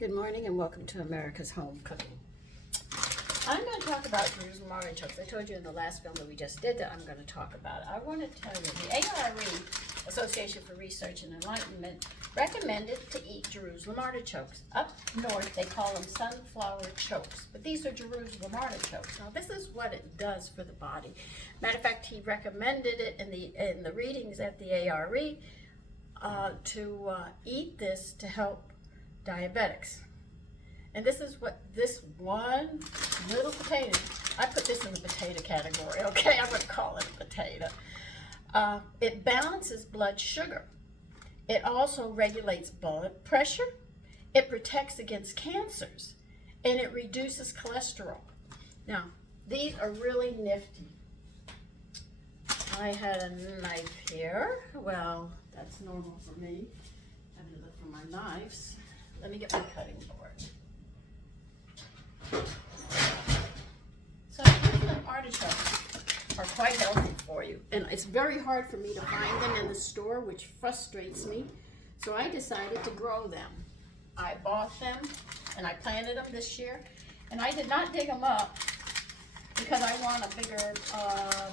Good morning and welcome to America's Home Cooking. I'm going to talk about Jerusalem Artichokes. I told you in the last film that we just did that I'm going to talk about it. I want to tell you the ARE, Association for Research and Enlightenment, recommended to eat Jerusalem artichokes. Up north they call them sunflower chokes, but these are Jerusalem artichokes. Now this is what it does for the body. Matter of fact, he recommended it in the readings at the ARE to eat this to help diabetics. And this is what this one little potato, I put this in the potato category, okay? I'm going to call it a potato. It balances blood sugar. It also regulates blood pressure. It protects against cancers. And it reduces cholesterol. Now, these are really nifty. I had a knife here. Well, that's normal for me. I have to look for my knives. Let me get my cutting board. So Jerusalem artichokes are quite healthy for you, and it's very hard for me to find them in the store, which frustrates me. So I decided to grow them. I bought them and I planted them this year, and I did not dig them up because I want a bigger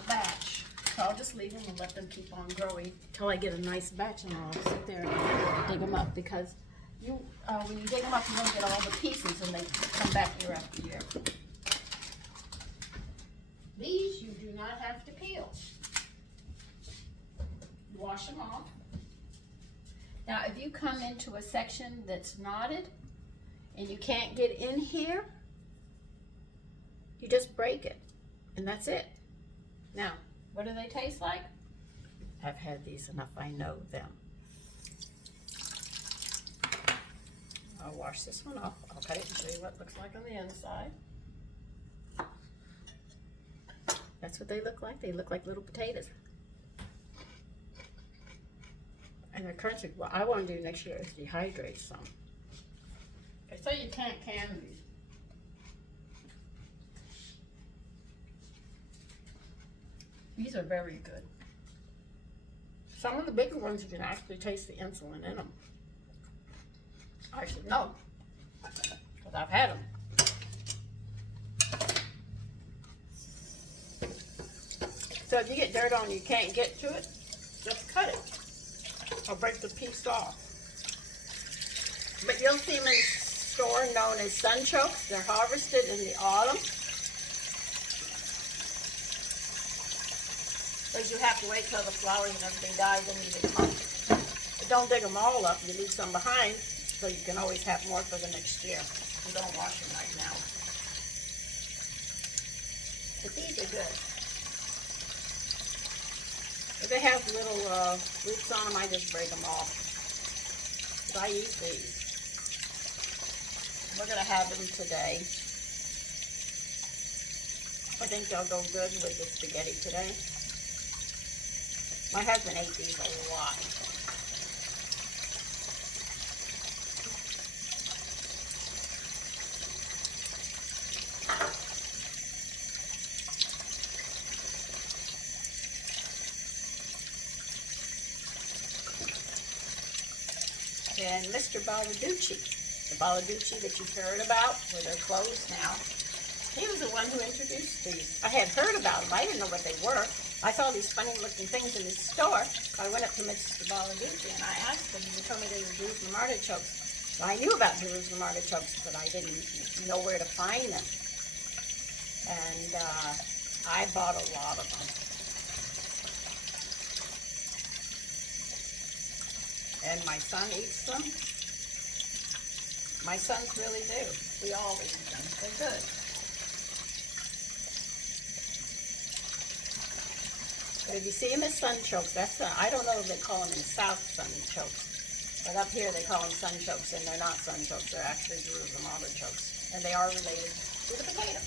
batch. So I'll just leave them and let them keep on growing until I get a nice batch, and I'll sit there and dig them up, because when you dig them up, you don't get all the pieces, and they come back year after year. These you do not have to peel. Wash them off. Now, if you come into a section that's knotted and you can't get in here, you just break it, and that's it. Now, what do they taste like? I've had these enough, I know them. I'll wash this one off. I'll cut it and show you what it looks like on the inside. That's what they look like. They look like little potatoes. And they're crunchy. What I want to do next year is dehydrate some. They say you can't can these. These are very good. Some of the bigger ones, you can actually taste the insulin in them. I should know, because I've had them. So if you get dirt on you can't get to it, just cut it or break the piece off. But you'll see them in the store known as sunchokes. They're harvested in the autumn. But you have to wait till the flowers and everything dies, then you dig them up. But don't dig them all up, you leave some behind, so you can always have more for the next year. You don't wash them right now. But these are good. If they have little roots on them, I just break them off. But I use these. We're going to have them today. I think they'll go good with the spaghetti today. My husband ate these a lot. And Mr. Baladucci, the Baladucci that you've heard about, where they're closed now, he was the one who introduced these. I had heard about them. I didn't know what they were. I saw these funny looking things in his store. I went up to Mr. Baladucci and I asked him, he told me they were Jerusalem artichokes. So I knew about Jerusalem artichokes, but I didn't know where to find them. And I bought a lot of them. And my son eats them. My sons really do. We all eat them. They're good. But if you see them as sunchokes, I don't know if they call them in the South sunchokes, but up here they call them sunchokes, and they're not sunchokes. They're actually Jerusalem artichokes, and they are related to the potato.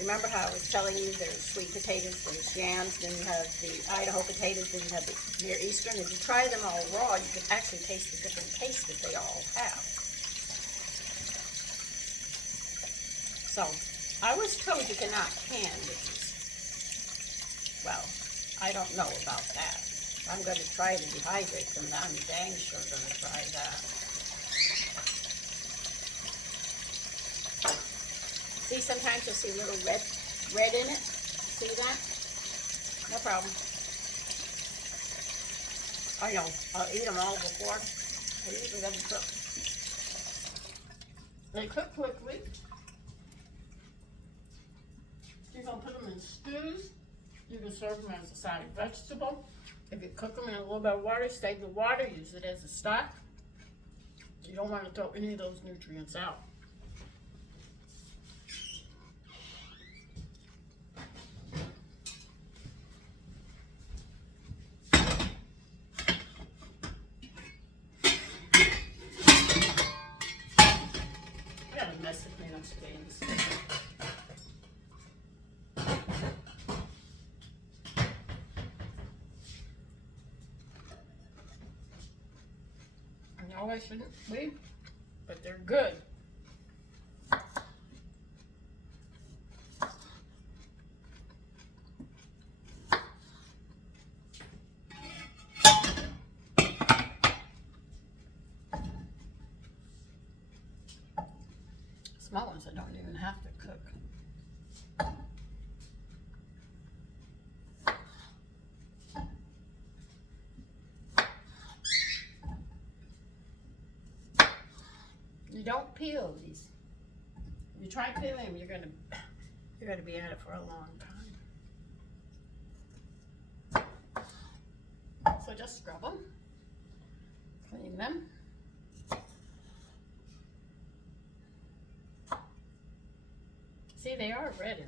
Remember how I was telling you there's sweet potatoes, there's yams, then you have the Idaho potatoes, then you have the Near Eastern. If you try them all raw, you can actually taste the different taste that they all have. So, I was told you cannot can these. Well, I don't know about that. I'm going to try to dehydrate them. I'm dang sure going to try that. See, sometimes you'll see a little red in it. See that? No problem. I know, I'll eat them all before. I usually doesn't cook. They cook quickly. You can put them in stews. You can serve them as a side vegetable. If you cook them in a little bit of water, save the water, use it as a stock. You don't want to throw any of those nutrients out. I got a mess of clean up stains. No, I shouldn't be, but they're good. Small ones I don't even have to cook. You don't peel these. If you try peeling them, you're gonna be at it for a long time. So just scrub them, clean them. See, they are red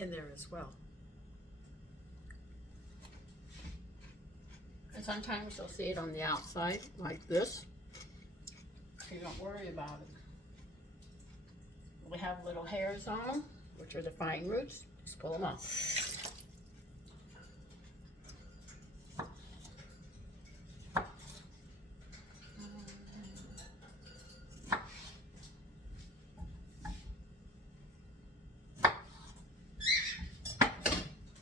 in there as well. And sometimes you'll see it on the outside like this. You don't worry about it. We have little hairs on them, which are the fine roots. Just pull them off. I'm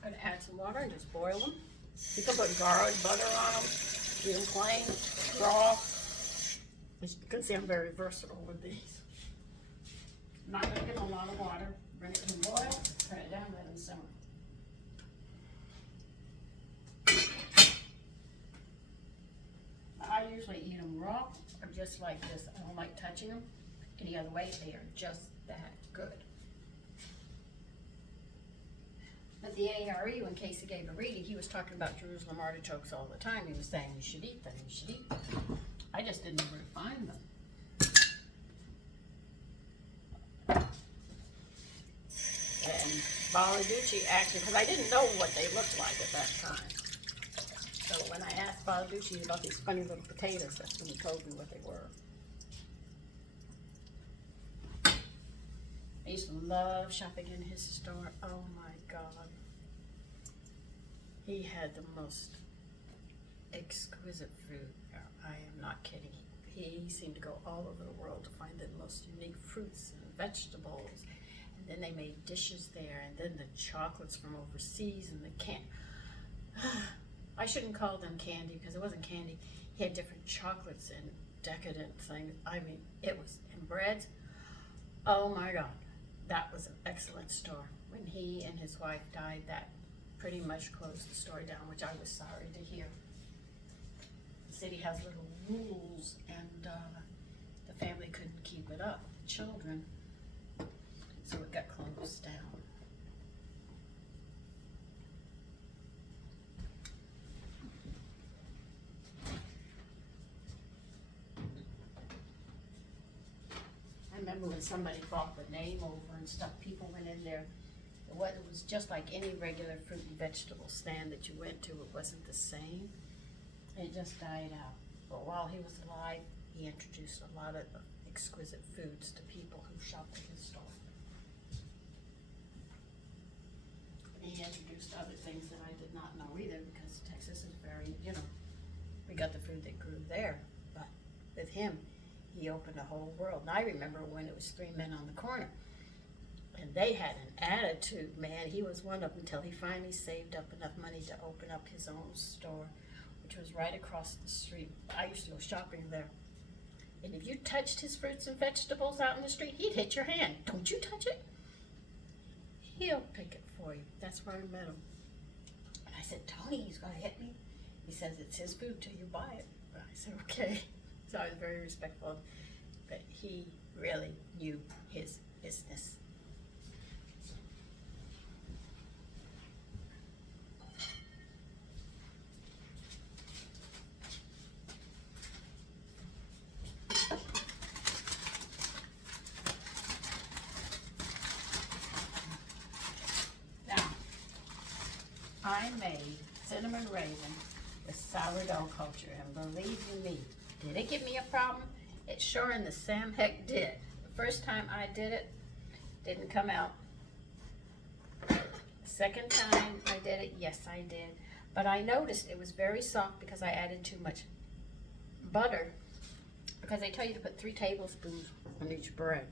gonna add some water and just boil them. You can put garlic butter on them, eat them plain, raw. As you can see, I'm very versatile with these. I'm not going to give them a lot of water. Bring it to boil, turn it down, let them simmer. I usually eat them raw or just like this. I don't like touching them any other way. They are just that good. But the ARE, when Casey gave a reading, he was talking about Jerusalem artichokes all the time. He was saying you should eat them, you should eat them. I just didn't know where to find them. And Baladucci actually, because I didn't know what they looked like at that time. So when I asked Baladucci about these funny little potatoes, that's when he told me what they were. I used to love shopping in his store. Oh my God. He had the most exquisite food. I am not kidding. He seemed to go all over the world to find the most unique fruits and vegetables. And then they made dishes there, and then the chocolates from overseas and the I shouldn't call them candy because it wasn't candy. He had different chocolates and decadent things. I mean, it was in breads. Oh my God. That was an excellent store. When he and his wife died, that pretty much closed the store down, which I was sorry to hear. The city has little rules, and the family couldn't keep it up, the children, so it got closed down. I remember when somebody bought the name over and stuff, people went in there. It was just like any regular fruit and vegetable stand that you went to. It wasn't the same. It just died out. But while he was alive, he introduced a lot of exquisite foods to people who shopped at his store. He introduced other things that I did not know either, because Texas is very, we got the food that grew there. But with him, he opened a whole world. And I remember when it was Three Men on the Corner. And they had an attitude, man. He was one of them until he finally saved up enough money to open up his own store, which was right across the street. I used to go shopping there. And if you touched his fruits and vegetables out in the street, he'd hit your hand. Don't you touch it. he'll pick it for you. That's where I met him. And I said, Tony, he's gonna hit me. He says it's his food till you buy it. I said, okay. So I was very respectful, but he really knew his business. I made cinnamon raisin with sourdough culture, and believe you me, did it give me a problem? It sure in the Sam heck did. The first time I did it, didn't come out. The second time I did it, yes I did. But I noticed it was very soft because I added too much butter, because they tell you to put 3 tablespoons on each bread,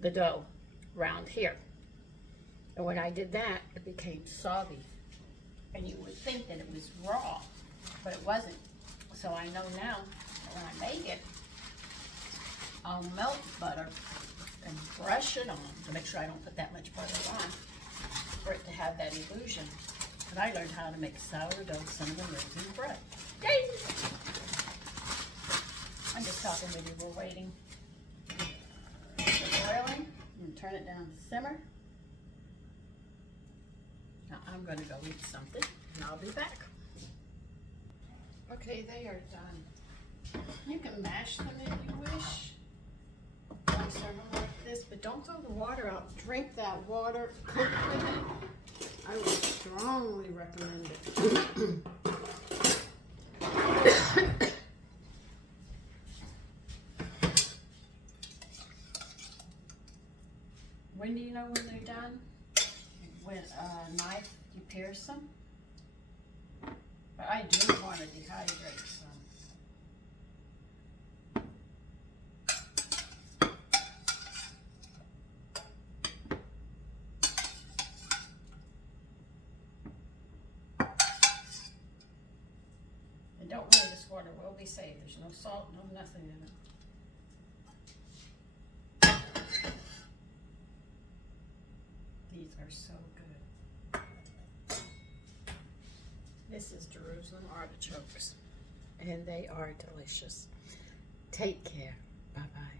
the dough, round here. And when I did that, it became soggy. And you would think that it was raw, but it wasn't. So I know now that when I make it, I'll melt butter and brush it on to make sure I don't put that much butter on for it to have that illusion. But I learned how to make sourdough cinnamon raisin bread. Yay! I'm just talking with you. We're waiting for boiling. And turn it down to simmer. Now I'm going to go eat something, and I'll be back. Okay, they are done. You can mash them if you wish. Serve them like this, but don't throw the water out. Drink that water, cook with it. I would strongly recommend it. When do you know when they're done? With a knife, you pierce them. But I do want to dehydrate some. And don't worry, this water will be safe. There's no salt, no nothing in it. These are so good. This is Jerusalem Artichokes, and they are delicious. Take care. Bye-bye.